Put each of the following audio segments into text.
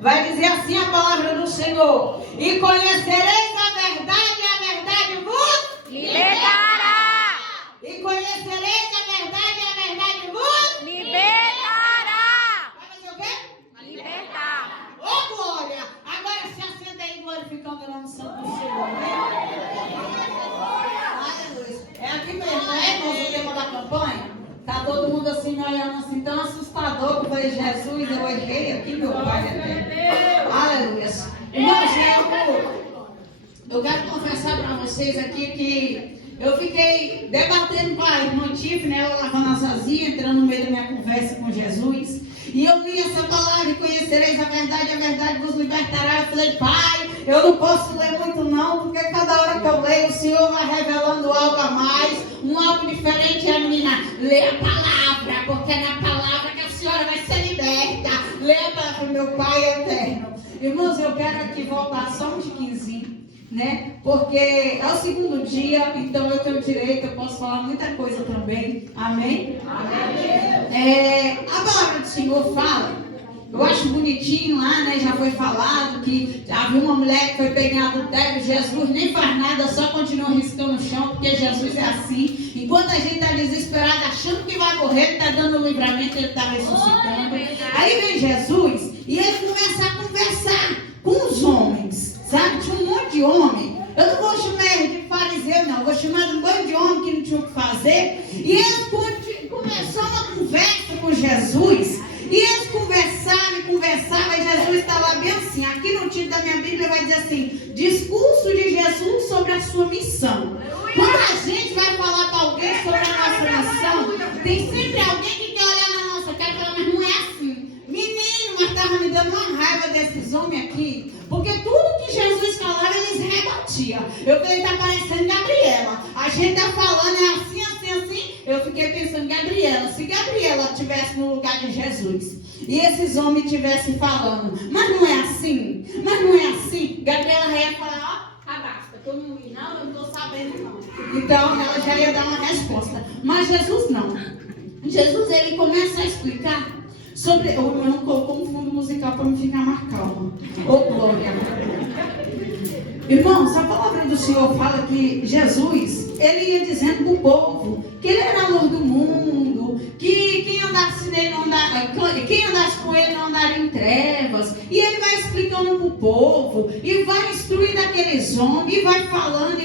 Vai dizer assim a palavra do Senhor: e conhecereis a verdade vos libertará. E conhecereis a verdade vos Libertará. Vai fazer o quê? Libertar. Ô glória! Agora se assenta aí glorificando o nome santo do Senhor. Aleluia. É aqui mesmo, né, irmãos, o tema da campanha? Tá todo mundo assim me olhando assim, tão assustador, que eu falei, Jesus, eu errei aqui, meu Pai eterno. Aleluia. Irmãos, eu quero confessar para vocês aqui que eu fiquei debatendo com a irmã Tiff, né, eu lavando as vasilhas, entrando no meio da minha conversa com Jesus. E eu li essa palavra, e conhecereis a verdade vos libertará. Eu falei, Pai, eu não posso ler muito não, porque cada hora que eu leio, o Senhor vai revelando algo a mais, algo diferente. E a menina, lê a palavra, porque é na palavra que a senhora vai ser liberta. Lê a palavra, meu Pai eterno. Irmãos, eu quero aqui voltar só um tiquinzinho, né? Porque é o segundo dia, então eu tenho direito, eu posso falar muita coisa também. Amém? Amém. A palavra do Senhor fala, eu acho bonitinho lá, né? Já foi falado que havia uma mulher que foi pegar adultério. Jesus nem faz nada, só continua riscando o chão, porque Jesus é assim. Enquanto a gente está desesperado, achando que vai morrer, ele está dando livramento, ele está ressuscitando. Aí vem Jesus e ele começa a conversar com os homens, sabe? Tinha um monte de homem. Eu não vou chamar de fariseu, não. Eu vou chamar de um bando de homem que não tinha o que fazer. E eles começaram uma conversa com Jesus. E eles conversavam, e Jesus estava bem assim. Aqui no título da minha Bíblia vai dizer assim: discurso de Jesus sobre a sua missão. Quando a gente vai falar para alguém sobre a nossa missão, tem sempre alguém que quer olhar na nossa cara e falar, mas não é assim. Menino, mas estava me dando uma raiva desses homens aqui, porque tudo que Jesus falava, eles rebatiam. Eu falei, está parecendo Gabriela. A gente está falando, é assim, assim, assim. Eu fiquei pensando, Gabriela, se Gabriela estivesse no lugar de Jesus, e esses homens estivessem falando, mas não é assim, Gabriela já ia falar, ó, basta, eu não estou sabendo não. Então ela já ia dar uma resposta. Mas Jesus não. Jesus, ele começa a explicar sobre... Eu não colocou um fundo musical para me ficar mais calma. Ô, glória. Irmãos, a palavra do Senhor fala que Jesus, ele ia dizendo para o povo que ele era a luz do mundo, que quem andasse com ele não andaria em trevas. E ele vai explicando para o povo, e vai instruindo aqueles homens, e vai falando,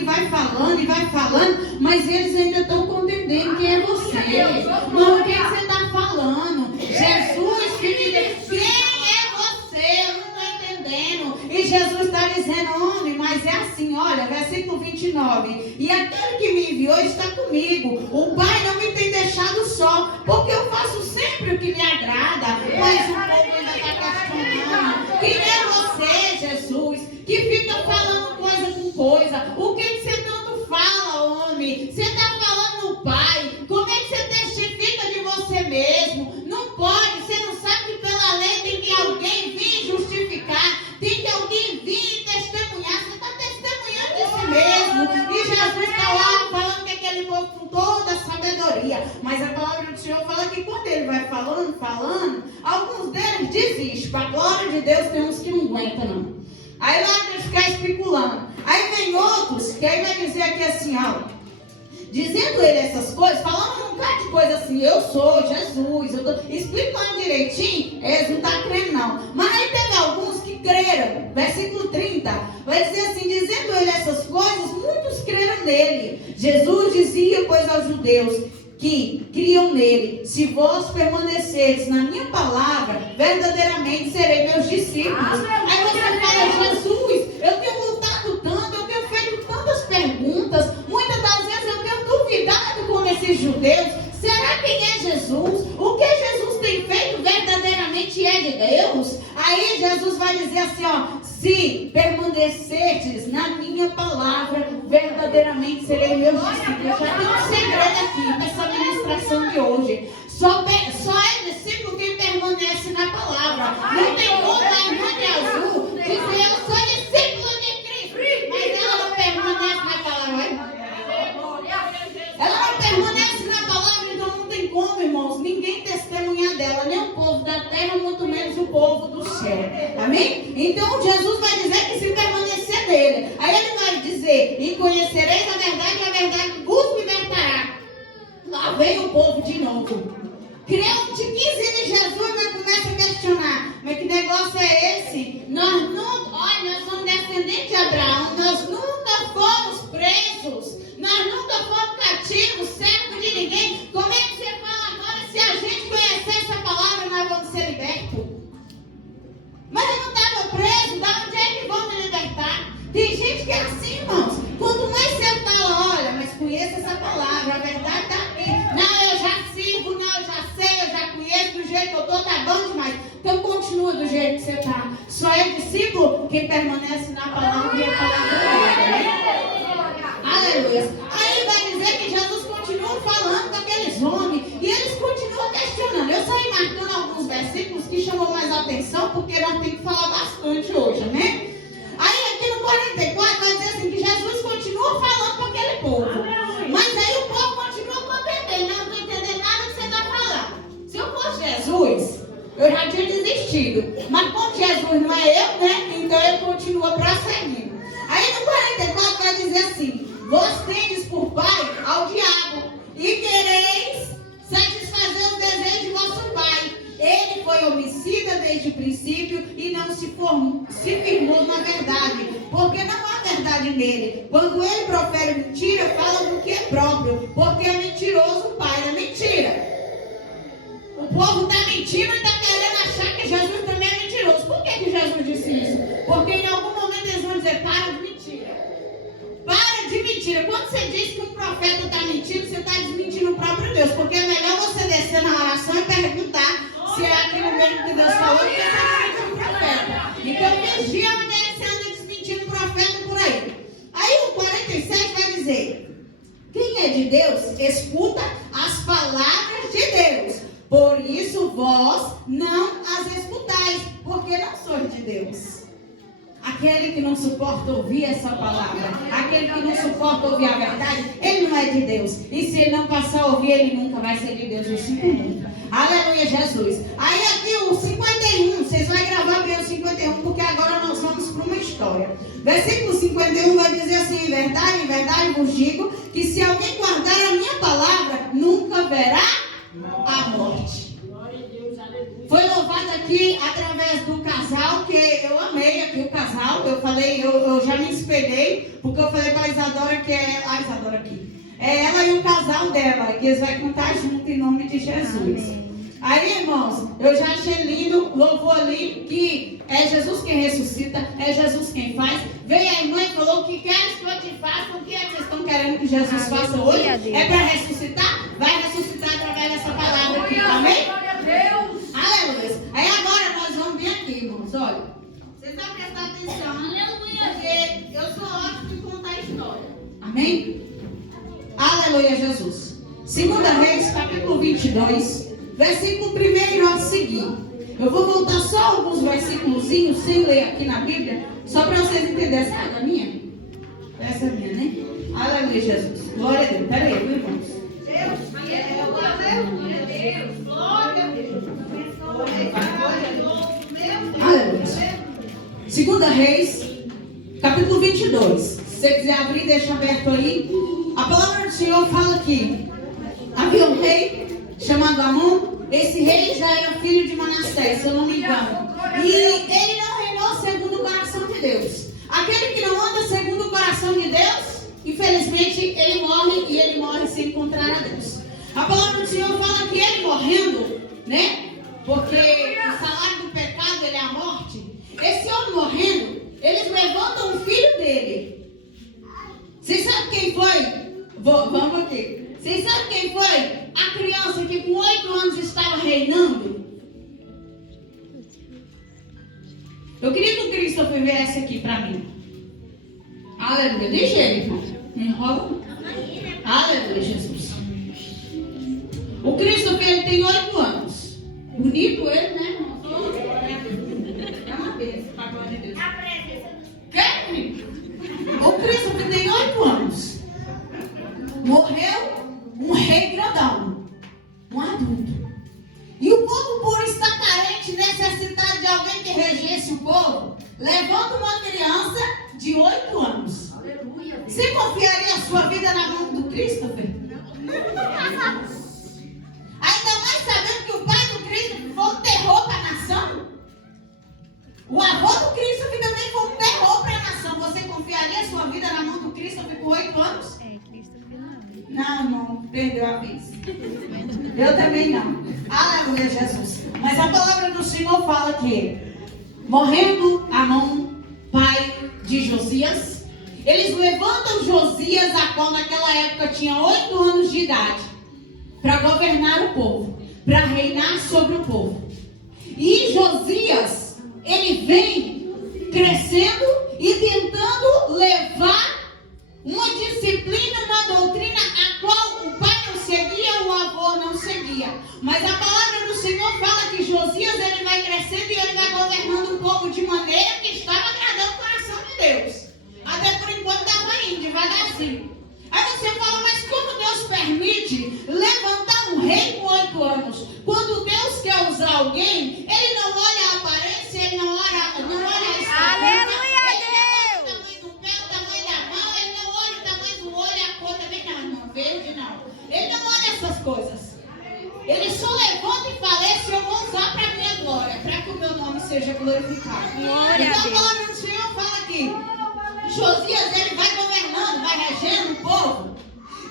mas eles ainda estão compreendendo quem é você. Não, o que você está falando? Jesus, filho, quem é você? Eu não estou entendendo. E Jesus está dizendo, homem, mas é assim, olha, versículo 29. E aquele que me enviou está comigo. O Pai não me tem deixado só, porque eu faço sempre o que me agrada. Mas o povo ainda está questionando. Quem é você, Jesus, que fica falando coisa com coisa? O que você tanto fala, homem? Você está falando no Pai. Como é que você testifica de você mesmo? Não pode, você não sabe que pela lei tem que alguém vir justificar. Tem que alguém vir testemunhar. Você está testemunhando de si mesmo. E Jesus está lá falando que aquele povo com toda a sabedoria. Mas a palavra do Senhor fala que quando ele vai falando, alguns deles desistem. Para a glória de Deus, tem uns que não aguentam, não. Aí lá eles ficam especulando. Aí vem outros, que aí vai dizer aqui assim, ó. Dizendo ele essas coisas, falando um bocado de coisa assim, eu sou Jesus, eu tô explicando direitinho, eles não estão crendo não. Mas aí teve alguns que creram, versículo 30, vai dizer assim, dizendo ele essas coisas, muitos creram nele. Jesus dizia, pois, aos judeus que criam nele, se vós permanecerdes na minha palavra, verdadeiramente serei meus discípulos. Aí você fala, Jesus, eu tenho lutado tanto, eu tenho feito tantas perguntas, muitas das vezes eu tenho duvidado com esses judeus. Será quem é Jesus? O que Jesus tem feito verdadeiramente é de Deus? Aí Jesus vai dizer assim, ó, se permanecerdes na minha palavra, verdadeiramente serei meus discípulos. Já tem um segredo aqui para essa ministração de hoje. Só é discípulo quem permanece na palavra. Não tem como a irmã de azul dizer, eu sou discípulo de Cristo, mas ela não permanece na palavra. Ela não permanece na palavra, então não tem como, irmãos, ninguém testemunhar dela, nem o povo da terra, muito menos o povo do céu. Amém? Então Jesus vai dizer que se permanecer nele. Aí ele vai dizer, e conhecereis a verdade vos libertará. Lá vem o povo de novo. Crente que ensina em Jesus vai começar a questionar. Mas que negócio é esse? Nós somos descendentes de Abraão. Nós nunca fomos presos. Nós nunca fomos cativos, servos de ninguém. Como é que você fala agora? Se a gente conhecer essa palavra, nós vamos ser libertos. Mas eu não estava preso. Da onde é que vão me libertar? Tem gente que é assim, irmãos. Quanto mais você fala, olha, mas conheça essa palavra. A verdade está aqui. Não, eu já sirvo. Não, eu já sei. Eu já conheço. Do jeito que eu estou, tá bom demais. Então continua do jeito que você está. Só é discípulo quem permanece na palavra e a palavra dele. Aleluia. Aí vai dizer que Jesus continua falando com aqueles homens e eles continuam questionando. Eu saí marcando alguns versículos que chamam mais atenção porque nós temos que falar bastante hoje, né? Aí aqui no 44 vai dizer assim que Jesus continua falando com aquele povo. Mas aí o povo continua compreendendo. Não estou entendendo nada que você está falando. Se eu fosse Jesus, eu já tinha desistido. Mas como Jesus não é eu, né? Então ele continua prosseguindo. Aí no 44 vai dizer assim: vós tendes por pai ao diabo e quereis satisfazer os desejos de vosso pai. Ele foi homicida desde o princípio e não se firmou na verdade, porque não há verdade nele. Quando ele profere mentira, fala do que é próprio, porque é mentiroso o pai da mentira. O povo está mentindo e está querendo achar que Jesus também é mentiroso. Por que Jesus disse isso? Porque em algum momento eles vão dizer: para de mentira. Para de mentira. Quando você diz que um profeta está mentindo, você está desmentindo o próprio Deus. Porque é melhor você descer na oração e perguntar se é aquilo mesmo que Deus falou, porque você desmentiu o profeta. Então vigia onde é que você anda desmentindo o profeta por aí. Aí o 47 vai dizer: quem é de Deus, escuta as palavras de Deus. Por isso vós não as escutais, porque não sois de Deus. Aquele que não suporta ouvir essa palavra, aquele que não suporta ouvir a verdade, ele não é de Deus. E se ele não passar a ouvir, ele nunca vai ser de Deus. Eu sinto muito. Aleluia, Jesus. Aí aqui o 51, vocês vão gravar bem o 51, porque agora nós vamos para uma história. Versículo 51 vai dizer assim: em verdade vos digo, que se alguém guardar a minha palavra, nunca verá a morte. Foi louvado aqui através do casal, que eu amei aqui o casal. Eu falei, eu já me espelhei, porque eu falei para a Isadora que é a Isadora aqui. É ela e o casal dela, que eles vão cantar junto em nome de Jesus. Aí, irmãos, eu já achei lindo, louvor ali, que é Jesus quem ressuscita, é Jesus quem faz. Veio a irmã e falou: o que queres que eu te faça? O que é que vocês estão querendo que Jesus faça hoje? É para ressuscitar? Vai ressuscitar através dessa palavra aqui, amém? Aleluia. Aí agora nós vamos vir aqui, irmãos, olha. Vocês vão prestar atenção, porque eu sou ótimo em contar história. Amém? Aleluia, Jesus. 2 Reis, capítulo 22, versículo 1 a seguir. Eu vou voltar só alguns versículozinhos, sem ler aqui na Bíblia, só para vocês entenderem. Essa é a minha? Essa é a minha, né? Aleluia, Jesus. Glória a Deus. Pera aí, viu, irmãos? Glória a Deus. Aleluia. 2 Reis, capítulo 22. Se você quiser abrir, deixa aberto aí. A palavra do Senhor fala que havia um rei chamado Amon. Esse rei já era filho de Manassés, se eu não me engano. E ele não reinou segundo o coração de Deus. Aquele que não anda segundo o coração de Deus, infelizmente, ele morre, e ele morre sem encontrar a Deus. A palavra do Senhor fala que ele morrendo, né? Porque o salário do pecado, ele é a morte. Esse homem morrendo, eles levantam o filho dele. Vocês sabem quem foi? Vamos aqui. Vocês sabem quem foi? A criança que com 8 anos estava reinando. Eu queria que o Christopher viesse aqui para mim. Aleluia. Deixa ele, irmão. Não enrola. Aleluia, Jesus. O Christopher, ele tem 8 anos. Bonito ele, né, irmão? É uma bênção, para a glória de Deus. O Christopher tem 8 anos. Morreu um rei grandão, um adulto. E o povo, por estar carente, necessitado de alguém que regesse o povo, levanta uma criança de 8 anos. Você confiaria a sua vida na mão do Christopher? Ainda mais sabendo que o pai do Christopher foi um terror para a nação. O avô do Christopher também foi um terror para a nação. Você confiaria a sua vida na mão do Christopher com 8 anos? Não, perdeu a vez. Eu também não. Aleluia, Jesus. Mas a palavra do Senhor fala que, morrendo Amon, pai de Josias, eles levantam Josias, a qual naquela época tinha 8 anos de idade, para governar o povo, para reinar sobre o povo. E Josias, ele vem crescendo e tentando levar uma disciplina, uma doutrina a qual o pai não seguia, o avô não seguia. Mas a palavra do Senhor fala que Josias, ele vai crescendo e ele vai governando o povo de maneira que estava agradando o coração de Deus. Até por enquanto estava indo devagarzinho. Aí você fala, mas como Deus permite levantar um rei com 8 anos? Quando Deus quer usar alguém, ele não olha a aparência, ele não olha a estrutura. Aleluia, Ele não olha essas coisas. Ele só levanta e fala, esse eu vou usar para a minha glória, para que o meu nome seja glorificado. Glória então a Deus. A palavra do Senhor fala que Josias, ele vai governando, vai regendo o povo.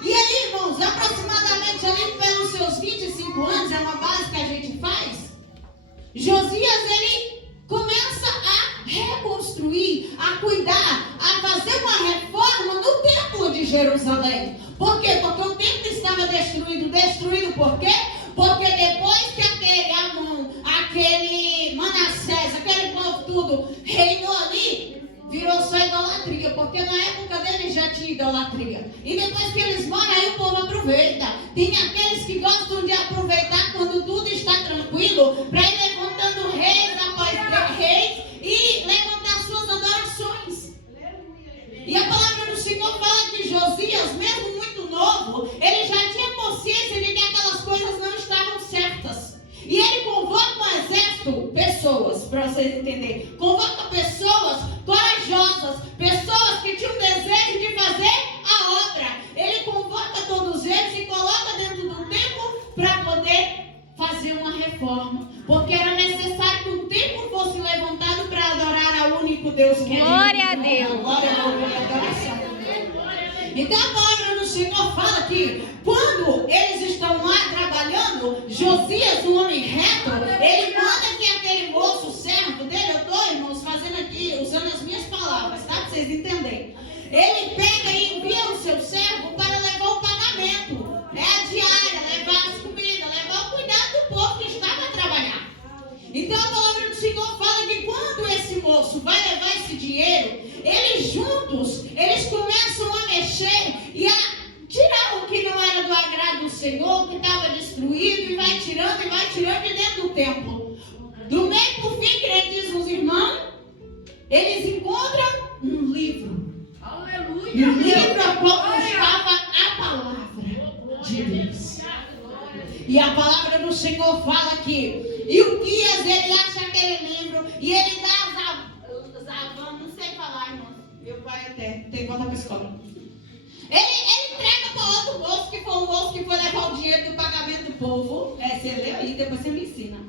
E ali, irmãos, aproximadamente ali pelos seus 25 anos, é uma base que a gente faz, Josias, ele começa a reconstruir, a cuidar, a fazer uma reforma no templo de Jerusalém. Por quê? Porque o templo estava destruído. Destruído por quê? Porque depois que aquele Amon, aquele Manassés, aquele povo tudo reinou ali, virou só idolatria. Porque na época deles já tinha idolatria. E depois que eles morrem, aí o povo aproveita. Tem aqueles que gostam de aproveitar quando tudo está tranquilo, para ir levantando reis após reis e levantar suas adorações. E a palavra do Senhor fala que Josias, mesmo muito novo, ele já tinha consciência de que aquelas coisas não estavam certas. E ele convoca um exército, pessoas, para vocês entenderem, convoca pessoas corajosas, pessoas que tinham desejo de fazer a obra. Ele convoca todos eles e coloca dentro do templo para poder fazer uma reforma. Porque era necessário que um templo fosse levantado para adorar ao único Deus que é. Glória a Deus. Glória a adoração. Então a palavra do Senhor fala que quando eles estão lá trabalhando, Josias, um homem reto, ele manda que aquele moço, servo dele, eu estou, irmãos, fazendo aqui, usando as minhas palavras, tá? Para vocês entenderem. Ele pega e envia o seu servo para levar o pagamento. É a diária, levar as comidas, levar o cuidado do povo que estava a trabalhar. Então a palavra do Senhor fala que quando esse moço vai levar esse dinheiro, eles juntos, eles começam a mexer e a tirar o que não era do agrado do Senhor, que estava destruído, e vai tirando de dentro do templo. Do meio para o fim, diz os irmãos, eles encontram um livro. Aleluia! E o livro a qual estava a palavra de Deus. E a palavra do Senhor fala que Ilquias, ele acha aquele livro e ele dá não sei falar, irmão. Meu pai até tem que voltar para a escola. Ele entrega para outro moço, que foi o moço que foi levar o dinheiro do pagamento do povo. Você lê aí, depois você me ensina.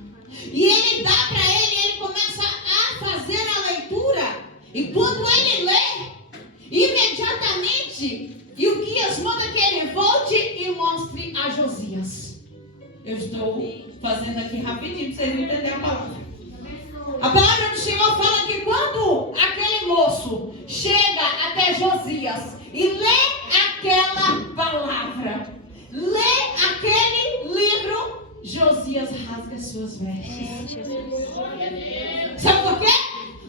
E ele dá para ele, e ele começa a fazer a leitura. E quando ele lê, imediatamente, Ilquias manda que ele volte e mostre a Josias. Eu estou fazendo aqui rapidinho para vocês entenderem a palavra. A palavra do Senhor fala que quando aquele moço chega até Josias e lê aquela palavra, lê aquele livro, Josias rasga suas vestes. Sabe por quê?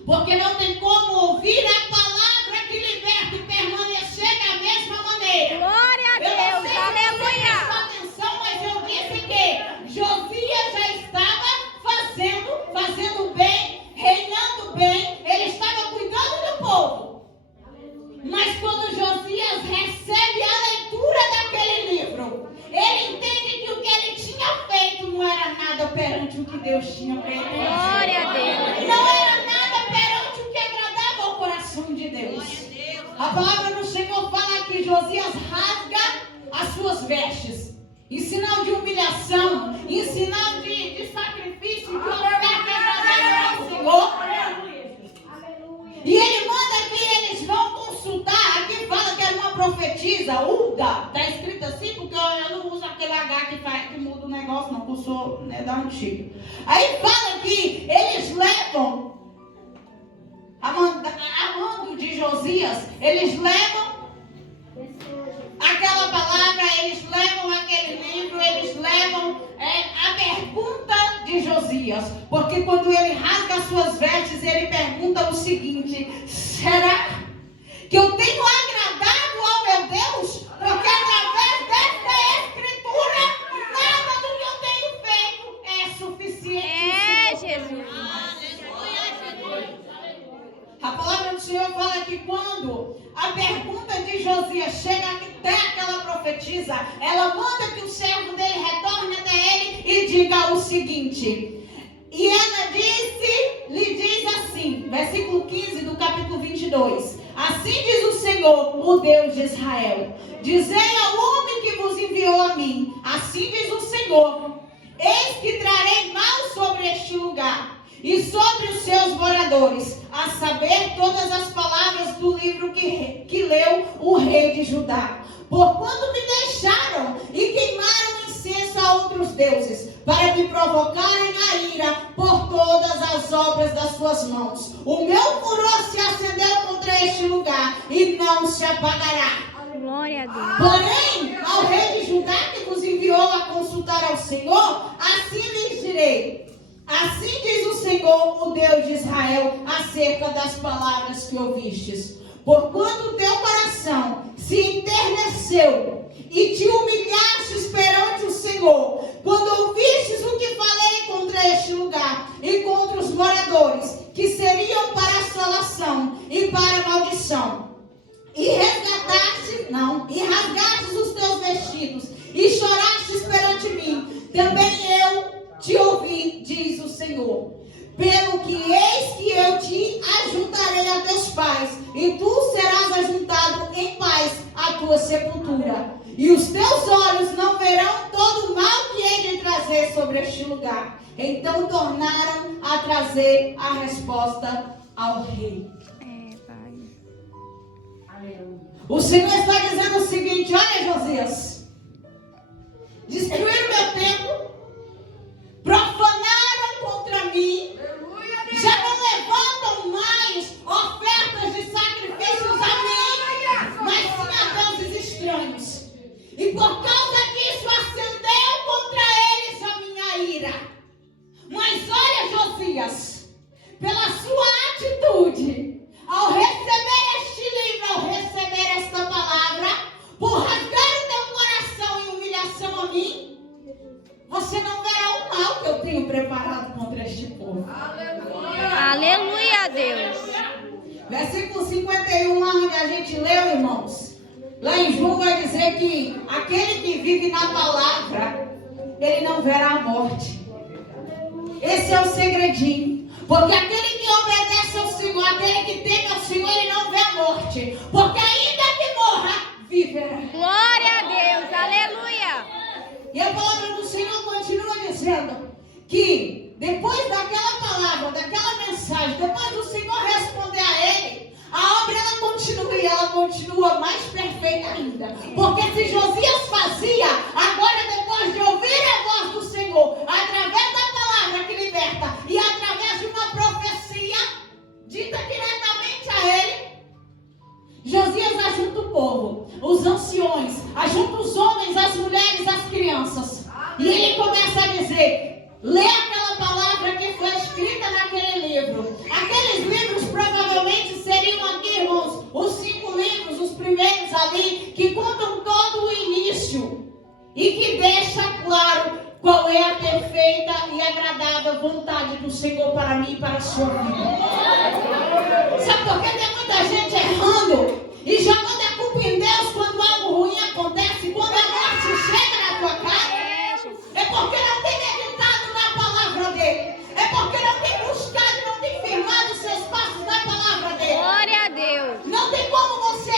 Porque não tem como ouvir a palavra que liberta e permanecer da mesma maneira. Glória a Deus, aleluia. Atenção, mas eu disse que Josias já estava fazendo bem, reinando bem, ele estava cuidando do povo. Mas quando Josias recebe a leitura daquele livro, ele entende que o que ele tinha feito não era nada perante o que Deus tinha feito. Glória a Deus. Não era nada palavra do Senhor fala que Josias rasga as suas vestes, em sinal de humilhação, em sinal de sacrifício, de oferta ao Senhor. E ele manda que eles vão consultar. Aqui fala que era uma profetisa, Hulda. Está escrito assim, porque eu não uso aquele H que muda o negócio, não, que eu sou da antiga. Aí fala que eles levam, a mando de Josias, eles levam aquela palavra, eles levam aquele livro, eles levam a pergunta de Josias. Porque quando ele rasga as suas vestes, ele pergunta o seguinte: será que eu tenho agradado ao meu Deus? Porque através desta escritura, nada do que eu tenho feito é suficiente. Jesus. A palavra do Senhor fala que quando a pergunta de Josias chega até aquela profetisa, ela manda que o servo dele retorne até ele e diga o seguinte. E ela lhe diz assim, versículo 15 do capítulo 22. Assim diz o Senhor, o Deus de Israel: dizei ao homem que vos enviou a mim, assim diz o Senhor: eis que trarei mal sobre este lugar e sobre os seus moradores, a saber, todas as palavras do livro que leu o rei de Judá. Porquanto me deixaram e queimaram incenso a outros deuses, para me provocarem a ira por todas as obras das suas mãos. O meu furor se acendeu contra este lugar e não se apagará. Glória a Deus. Porém, ao rei de Judá que vos enviou a consultar ao Senhor, assim lhes direi: assim diz o Senhor, o Deus de Israel, acerca das palavras que ouvistes. Porquanto o teu coração se enterneceu e te humilhastes perante o Senhor, quando ouvistes o que falei contra este lugar e contra os moradores, que seriam para assolação e para maldição, e rasgastes os teus vestidos e chorastes perante mim, também eu te ouvi, diz o Senhor. Pelo que eis que eu te ajuntarei a teus pais, e tu serás ajuntado em paz à tua sepultura. E os teus olhos não verão todo o mal que hei de trazer sobre este lugar. Então tornaram a trazer a resposta ao rei. Pai. O Senhor está dizendo o seguinte: olha, Josias, destruíram meu templo, profanaram contra mim, já não levantam mais ofertas de sacrifícios a mim, mas sim a deuses estranhos. E por causa disso acendeu contra eles a minha ira. Mas olha, Josias, pela sua atitude, ao receber este livro, ao receber esta palavra, por rasgar o teu coração em humilhação a mim, você não verá o mal que eu tenho preparado contra este povo. Aleluia, Deus. Versículo 51, onde a gente leu, irmãos. Lá em João vai dizer que aquele que vive na palavra, ele não verá a morte. Esse é o segredinho. Porque aquele que obedece ao Senhor, aquele que teme ao Senhor, ele não vê a morte. Porque ainda que morra, viverá. Glória a Deus. Aleluia. E a palavra do Senhor continua dizendo que depois daquela palavra, daquela mensagem, depois do Senhor responder a ele, a obra ela continua e ela continua mais perfeita ainda. Porque se Josias fazia, agora depois de ouvir a voz do Senhor, através da palavra que liberta e através de uma profecia dita diretamente a ele, Josias ajunta o povo, os anciões, ajunta os homens, as mulheres, as crianças. E ele começa a dizer: lê aquela palavra que foi escrita naquele livro. Aqueles livros provavelmente seriam aqui, irmãos, os 5 livros, os primeiros ali, que contam todo o início e que deixa claro qual é a perfeita e agradável vontade do Senhor para mim e para a sua vida. Sabe por que tem muita gente errando e jogando a culpa em Deus quando algo ruim acontece, quando a morte chega na tua casa? É porque não tem meditado na palavra dele. É porque não tem buscado, não tem firmado os seus passos na palavra dele. Glória a Deus. Não tem como você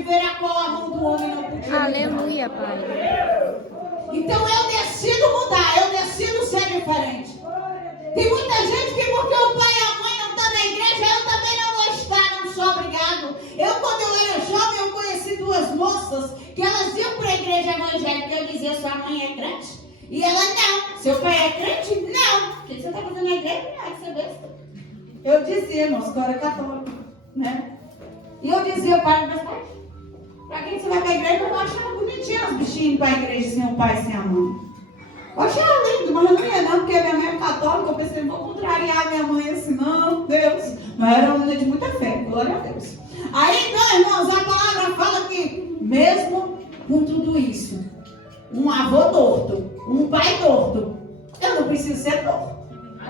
de ver a qual a mão do homem não podia. Aleluia, Pai. Então eu decido mudar, eu decido ser diferente. Tem muita gente que porque o pai e a mãe não estão na igreja, eu também não vou estar, não sou obrigado. Quando eu era jovem, eu conheci duas moças que elas iam para a igreja evangélica. Eu dizia, sua mãe é crente? E ela, não. Seu pai é crente? Não. O que você está fazendo na igreja? Ah, que você besta. Eu dizia, irmãos, que eu era católica, né? E eu dizia, pai, mas pra quem você vai para a igreja? Eu achava bonitinho os bichinhos para a igreja sem o pai e sem a mãe. Eu achava lindo, mas eu não ia não, porque minha mãe é católica. Eu pensei, vou contrariar minha mãe assim, não, Deus. Mas era uma menina de muita fé, glória a Deus. Aí, então, irmãos, a palavra fala que, mesmo com tudo isso, um avô torto, um pai torto, eu não preciso ser torto.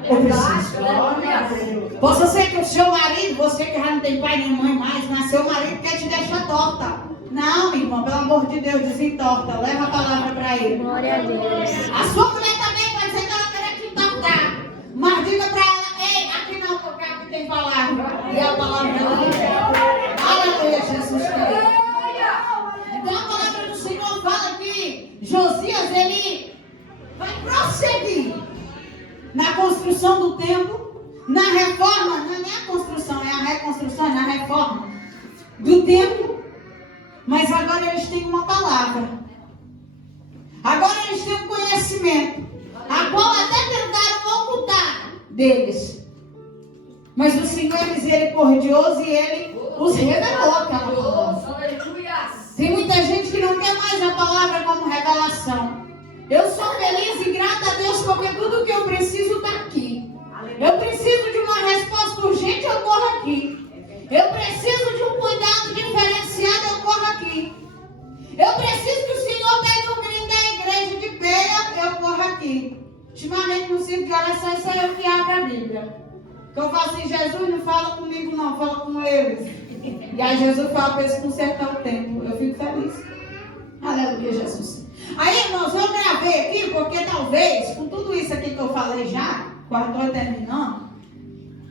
Eu preciso. Possa ser que o seu marido, você que já não tem pai nem mãe mais, mas seu marido quer te deixar torta. Não, minha irmã, pelo amor de Deus, desentorta. Leva a palavra para ele. Glória a Deus. A sua mulher também pode dizer que ela quer te entortar. Mas diga para ela, ei, aqui não, porque aqui tem palavra. E a palavra dela liberta. Aleluia, Jesus Cristo. Então a palavra do Senhor fala que Josias, ele vai prosseguir na construção do templo, na reforma, não é nem a construção, é a reconstrução, é na reforma do templo. Mas agora eles têm uma palavra. Agora eles têm um conhecimento, a qual até tentaram ocultar deles. Mas o Senhor é misericordioso e Ele os revelou aquela palavra. Tem muita gente que não quer mais a palavra como revelação. Eu sou feliz e grata a Deus porque tudo que eu preciso está aqui. Eu preciso de uma resposta urgente, eu corro aqui. Eu preciso de um cuidado diferenciado, eu corro aqui. Eu preciso que o Senhor pegue um menino da igreja de peia, eu corro aqui. Ultimamente no ciclo de oração, isso é eu que abro a Bíblia. Que eu falo assim, Jesus não fala comigo não, fala com eles. E aí Jesus fala para eles consertar o tempo. Eu fico feliz. Aleluia, Jesus. Aí, irmãos, eu gravei aqui porque talvez, com tudo isso aqui que eu falei já, quase estou terminando,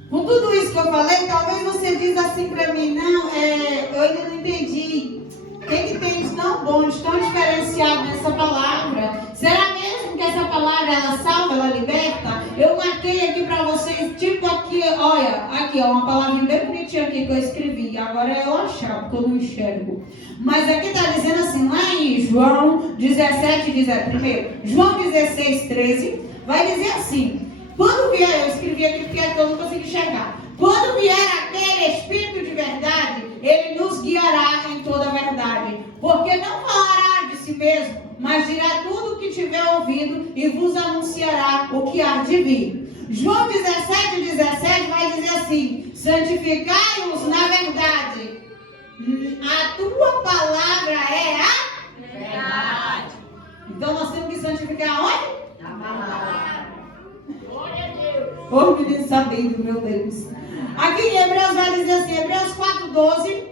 com tudo isso que eu falei, talvez você diz assim para mim, não, eu ainda não entendi. O que tem de tão bom, de tão diferenciado nessa palavra? Será mesmo que essa palavra, ela salva, ela liberta? Eu marquei aqui para vocês, tipo aqui, olha, aqui, ó, uma palavrinha bem bonitinha aqui que eu escrevi. Agora eu achar, porque eu não enxergo. Mas aqui está dizendo assim, lá em João 17, primeiro, João 16, 13, vai dizer assim, quando vier, eu escrevi aqui porque eu não consegui enxergar. Quando vier aquele Espírito de verdade, ele nos guiará em toda a verdade. Porque não falará de si mesmo, mas dirá tudo o que tiver ouvido e vos anunciará o que há de vir. João 17, 17 vai dizer assim, santificai-os na verdade. A tua palavra é a verdade. Então nós temos que santificar onde? Na palavra. Glória a Deus. Ô menino sabido, meu Deus. Aqui em Hebreus vai dizer assim, Hebreus 4:12,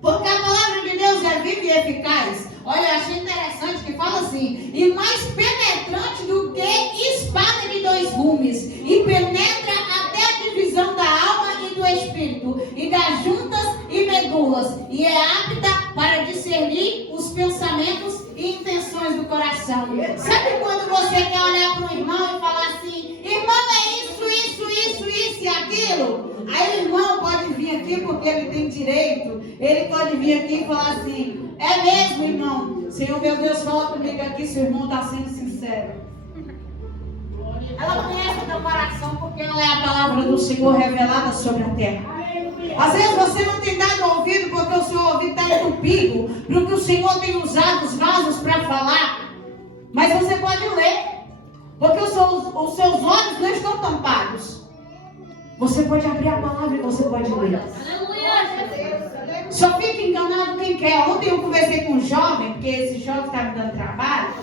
porque a palavra de Deus é viva e eficaz. Olha, eu achei interessante que fala assim, e mais penetrante do que espada de 2 gumes, e penetra até a divisão da alma e do espírito, e das juntas e medulas, e é apta para discernir os pensamentos e intenções do coração. Sabe quando você quer olhar para um irmão e falar assim, irmão, é isso e aquilo? Aí o irmão pode vir aqui porque ele tem direito, ele pode vir aqui e falar assim, é mesmo, irmão? Senhor, meu Deus, fala comigo aqui se o irmão está sendo sincero. Ela conhece o teu coração porque ela é a palavra do Senhor revelada sobre a terra. Às vezes você não tem dado ouvido porque o seu ouvido está entupido, porque o Senhor tem usado os vasos para falar. Mas você pode ler, porque os seus olhos não estão tampados. Você pode abrir a palavra e você pode ler. Só fica enganado quem quer. Ontem eu conversei com um jovem, porque esse jovem está me dando trabalho.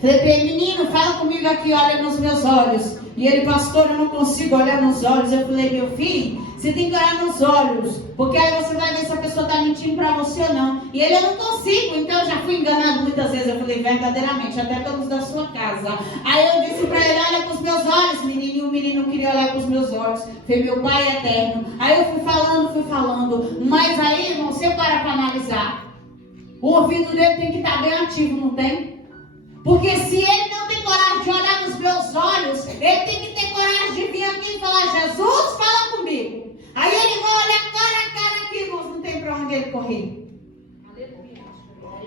Falei, menino, fala comigo aqui, olha nos meus olhos. E ele, pastor, eu não consigo olhar nos olhos. Eu falei, meu filho, você tem que olhar nos olhos, porque aí você vai ver se a pessoa está mentindo para você ou não. E ele, eu não consigo. Então eu já fui enganado muitas vezes. Eu falei, verdadeiramente, até pelos da sua casa. Aí eu disse para ele, olha com os meus olhos, menino. E o menino queria olhar com os meus olhos. Foi meu pai eterno. Aí eu fui falando. Mas aí, irmão, você para analisar. O ouvido dele tem que estar bem ativo, não tem? Porque se ele não tem coragem de olhar nos meus olhos, ele tem que ter coragem de vir aqui e falar, Jesus, fala comigo. Aí ele vai olhar cara a cara aqui, irmãos, não tem para onde ele correr.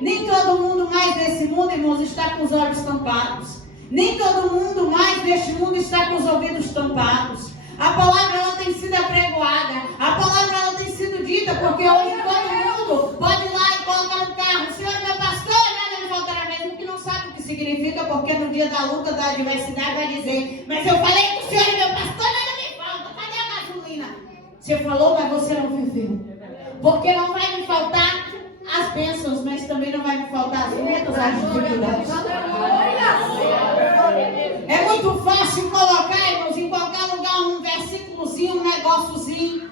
Nem todo mundo mais nesse mundo, irmãos, está com os olhos tampados. Nem todo mundo mais neste mundo está com os ouvidos tampados. A palavra ela tem sido apregoada. A palavra ela tem sido dita, porque hoje todo mundo pode ir lá e colocar no carro. O Senhor é meu pastor, nada me faltará mesmo, que não sabe o que significa, porque no dia da luta, da adversidade, vai dizer, mas eu falei que o Senhor é meu pastor, nada me falta. Cadê a gasolina? Você falou, mas você não viveu. Porque não vai me faltar as bênçãos, mas também não vai me faltar as lutas, as dificuldades. É muito fácil colocar, irmãos, em qualquer lugar um versículozinho, um negóciozinho.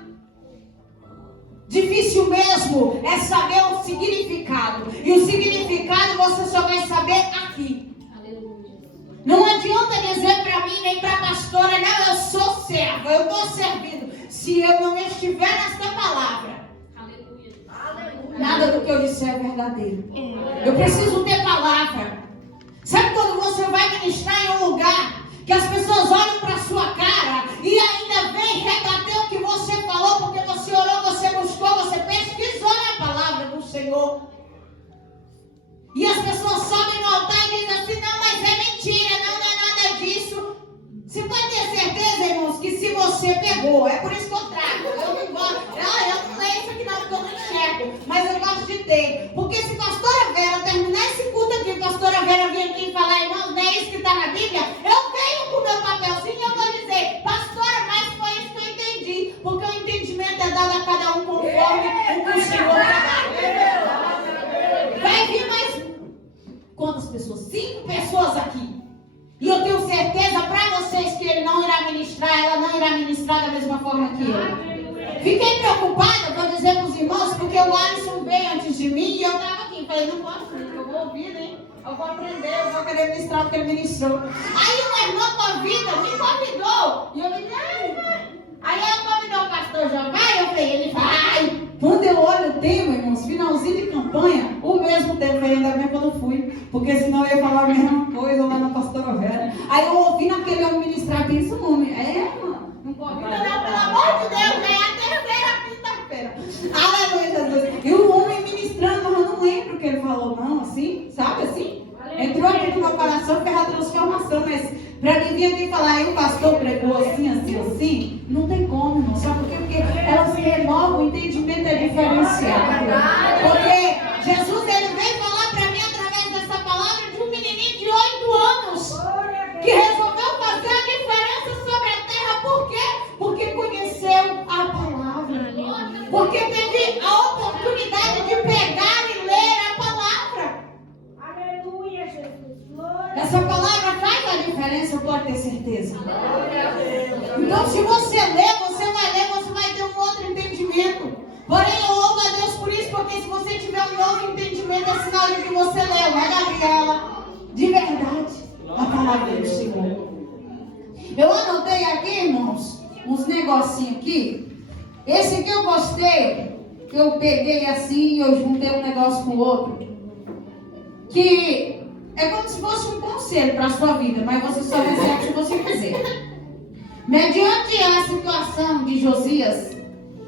Difícil mesmo é saber o significado. E o significado você só vai saber aqui. Não adianta dizer para mim, nem para a pastora, não, eu sou serva, eu estou servindo. Se eu não estiver nesta palavra, nada do que eu disser é verdadeiro. Eu preciso ter palavra. Sabe quando você vai ministrar em um lugar que as pessoas olham para a sua cara e ainda vem rebater o que você falou, porque você orou, você buscou, você pesquisou na palavra do Senhor. E as pessoas sobem no altar e dizem assim, não, mas é mentira, não é nada disso. Você pode ter certeza, irmãos, que se você pegou, é por isso que eu trago. Eu não gosto, eu não leio isso aqui não, porque eu não enxergo, mas eu gosto de ter. Porque se pastora Vera terminar esse culto aqui, pastora Vera vir aqui e falar, irmãos, não é isso que está na Bíblia, eu venho com o meu papelzinho e eu vou dizer, pastora, mas foi isso que eu entendi. Porque o entendimento é dado a cada um conforme o que o Senhor dá. Vai vir mais quantas pessoas? 5 pessoas aqui. E eu tenho certeza para vocês que ele não irá ministrar, ela não irá ministrar da mesma forma que eu. Fiquei preocupada, vou dizer para os irmãos, porque o Alisson veio antes de mim e eu estava aqui. Falei, não posso, eu vou ouvir, hein? Eu vou aprender, eu vou querer ministrar o que ele ministrou. Aí uma irmã me convidou. E eu disse, aí ela convidou o pastor já vai? Eu falei, ele vai. Quando eu olho o tema, irmãos, finalzinho de campanha, o mesmo tempo, ainda bem que eu não fui, porque senão eu ia falar a mesma coisa lá na pastora Vera. Aí eu ouvi naquele homem ministrar, pensa o nome. Mano, não convida não, pelo amor de Deus, é a terceira quinta-feira. Aleluia, Jesus. E o homem ministrando, mas eu não lembro o que ele falou, não, assim, sabe assim? Entrou aqui no meu coração, fez a transformação, mas para mim vir aqui e falar, aí o pastor pregou assim, não tem como, não. Sabe por quê? Porque ela se renova, o entendimento é diferenciado. Porque Jesus, ele veio falar para mim através dessa palavra de um menininho de 8 anos que resolveu fazer a diferença sobre a terra. Por quê? Porque conheceu a palavra. Porque teve a oportunidade de pegar e ler a palavra. Essa palavra faz a diferença, pode ter certeza. Então, se você ler, você vai ter um outro entendimento. Porém, eu louvo a Deus por isso, porque se você tiver um novo entendimento, é sinal de que você leu, né, Gabriela? De verdade, a palavra do Senhor. Eu anotei aqui, irmãos, uns negocinhos aqui. Esse aqui eu gostei, que eu peguei assim e eu juntei um negócio com o outro. Que é como se fosse um conselho para a sua vida, mas você só recebe se você fizer. Mediante a situação de Josias,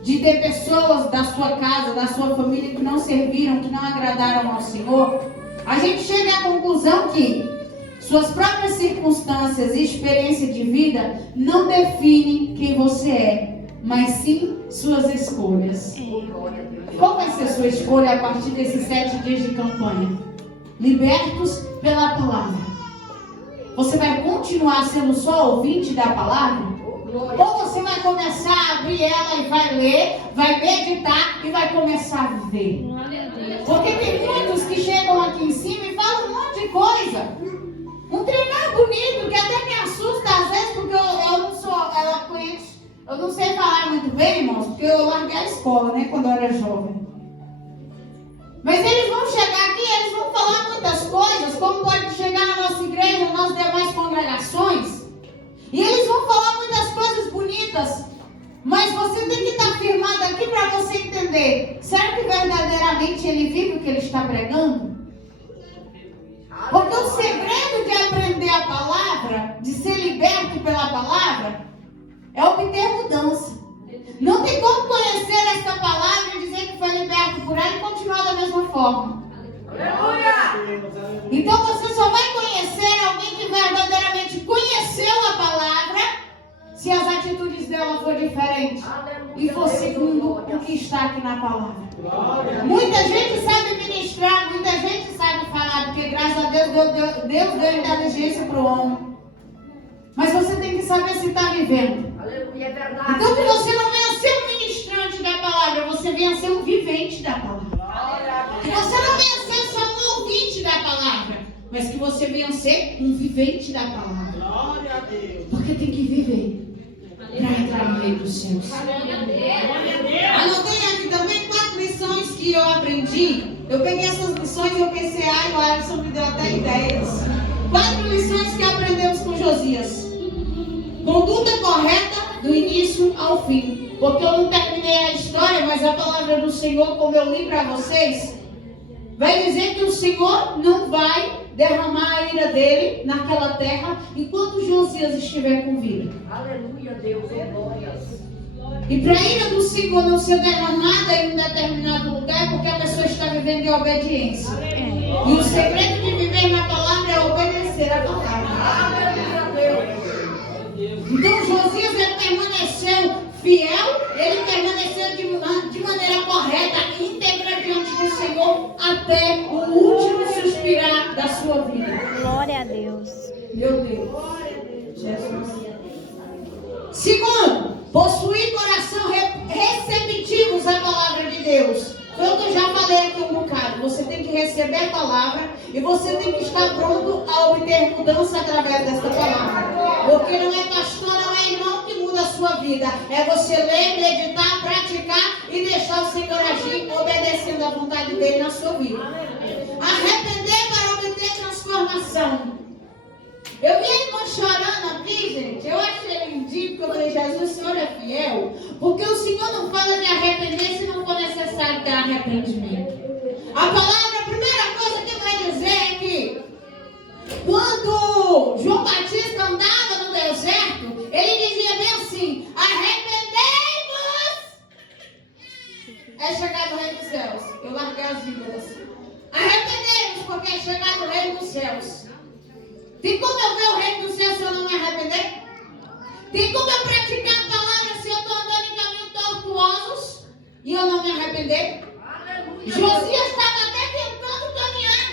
de ter pessoas da sua casa, da sua família que não serviram, que não agradaram ao Senhor, a gente chega à conclusão que suas próprias circunstâncias e experiência de vida não definem quem você é, mas sim suas escolhas. Qual vai ser a sua escolha a partir desses 7 dias de campanha? Libertos pela palavra. Você vai continuar sendo só ouvinte da palavra? Ou você vai começar a abrir ela e vai ler, vai meditar e vai começar a viver? Porque tem muitos que chegam aqui em cima e falam um monte de coisa. Um treinar bonito que até me assusta às vezes, porque eu Eu não sei falar muito bem, irmãos, porque eu larguei a escola, né, quando eu era jovem. Mas eles vão chegar aqui, eles vão falar muitas coisas, como pode chegar na nossa igreja, nas demais congregações. E eles vão falar muitas coisas bonitas. Mas você tem que estar firmado aqui para você entender. Será que verdadeiramente ele vive o que ele está pregando? Porque o segredo de aprender a palavra, de ser liberto pela palavra, é obter mudança. Não tem como conhecer essa palavra e dizer que foi liberto por ela e continuar da mesma forma. Aleluia! Então você só vai conhecer alguém que verdadeiramente conheceu a palavra se as atitudes dela for diferentes e for segundo o que está aqui na palavra. Muita gente sabe ministrar, muita gente sabe falar, porque graças a Deus deu inteligência para o homem. Mas você tem que saber se está vivendo. Então que você não venha ser um ministrante da palavra, você venha ser um vivente da palavra. Que você não venha ser só um ouvinte da palavra, mas que você venha ser um vivente da palavra. Porque tem que viver para entrar no reino dos céus. Anotei aqui também 4 lições que eu aprendi. Eu peguei essas lições e eu pensei, o Alisson me deu até ideias. 4 lições que aprendemos com Josias. Conduta correta do início ao fim. Porque eu não terminei a história, mas a palavra do Senhor, como eu li para vocês, vai dizer que o Senhor não vai derramar a ira dele naquela terra enquanto Josias estiver com vida. Aleluia, Deus, glórias. E para a ira do Senhor não ser derramada em um determinado lugar, porque a pessoa está vivendo em obediência. E o segredo de viver na palavra é obedecer a palavra. Então Josias, ele permaneceu fiel, ele permaneceu de maneira correta, íntegra diante do Senhor até o último suspirar da sua vida. Glória a Deus. Meu Deus. Jesus. Segundo, possuir coração receptivos à palavra de Deus. Foi o que eu já falei aqui um bocado. Você tem que receber a palavra e você tem que estar pronto a obter mudança através desta palavra. Porque não é pastor, não é irmão que muda a sua vida. É você ler, meditar, praticar e deixar o Senhor agir, obedecendo a vontade dele na sua vida. Arrepender para obter transformação. Eu vi a irmã chorando aqui, gente. Eu achei lindinho, porque eu falei, Jesus, o Senhor é fiel. Porque o Senhor não fala de arrepender se não for necessário ter arrependimento. A palavra, a primeira coisa que vai dizer é que quando João Batista andava no deserto, ele dizia bem assim: arrependei-vos. É chegar no reino dos céus. Eu larguei as vírgulas. Arrependei-vos, porque é chegar no reino dos céus. Tem como eu ver o reino dos céus se eu não me arrepender? Tem como eu praticar a palavra se eu estou andando em caminhos tortuosos e eu não me arrepender? Aleluia. Josias estava até tentando caminhar,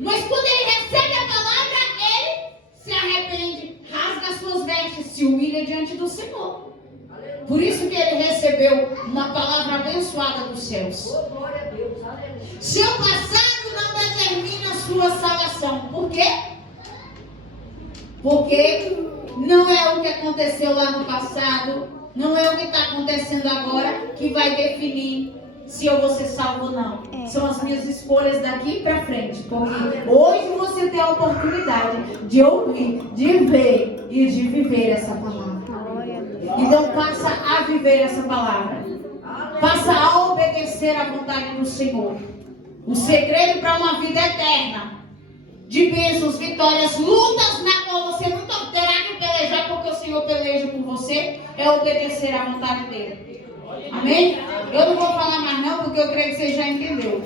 mas quando ele recebe a palavra, ele se arrepende, rasga suas vestes, se humilha diante do Senhor. Aleluia. Por isso que ele recebeu uma palavra abençoada dos céus. Oh, glória a Deus. Aleluia. Seu passado não determina a sua salvação. Por quê? Porque não é o que aconteceu lá no passado, não é o que está acontecendo agora que vai definir se eu vou ser salvo ou não. São as minhas escolhas daqui para frente. Porque hoje você tem a oportunidade de ouvir, de ver e de viver essa palavra. Então passa a viver essa palavra. Passa a obedecer à vontade do Senhor. O segredo para uma vida eterna, de bênçãos, vitórias, lutas na qual você nunca terá que pelejar, porque o Senhor peleja por você, é obedecer à vontade dele. Amém? Eu não vou falar mais não, porque eu creio que você já entendeu.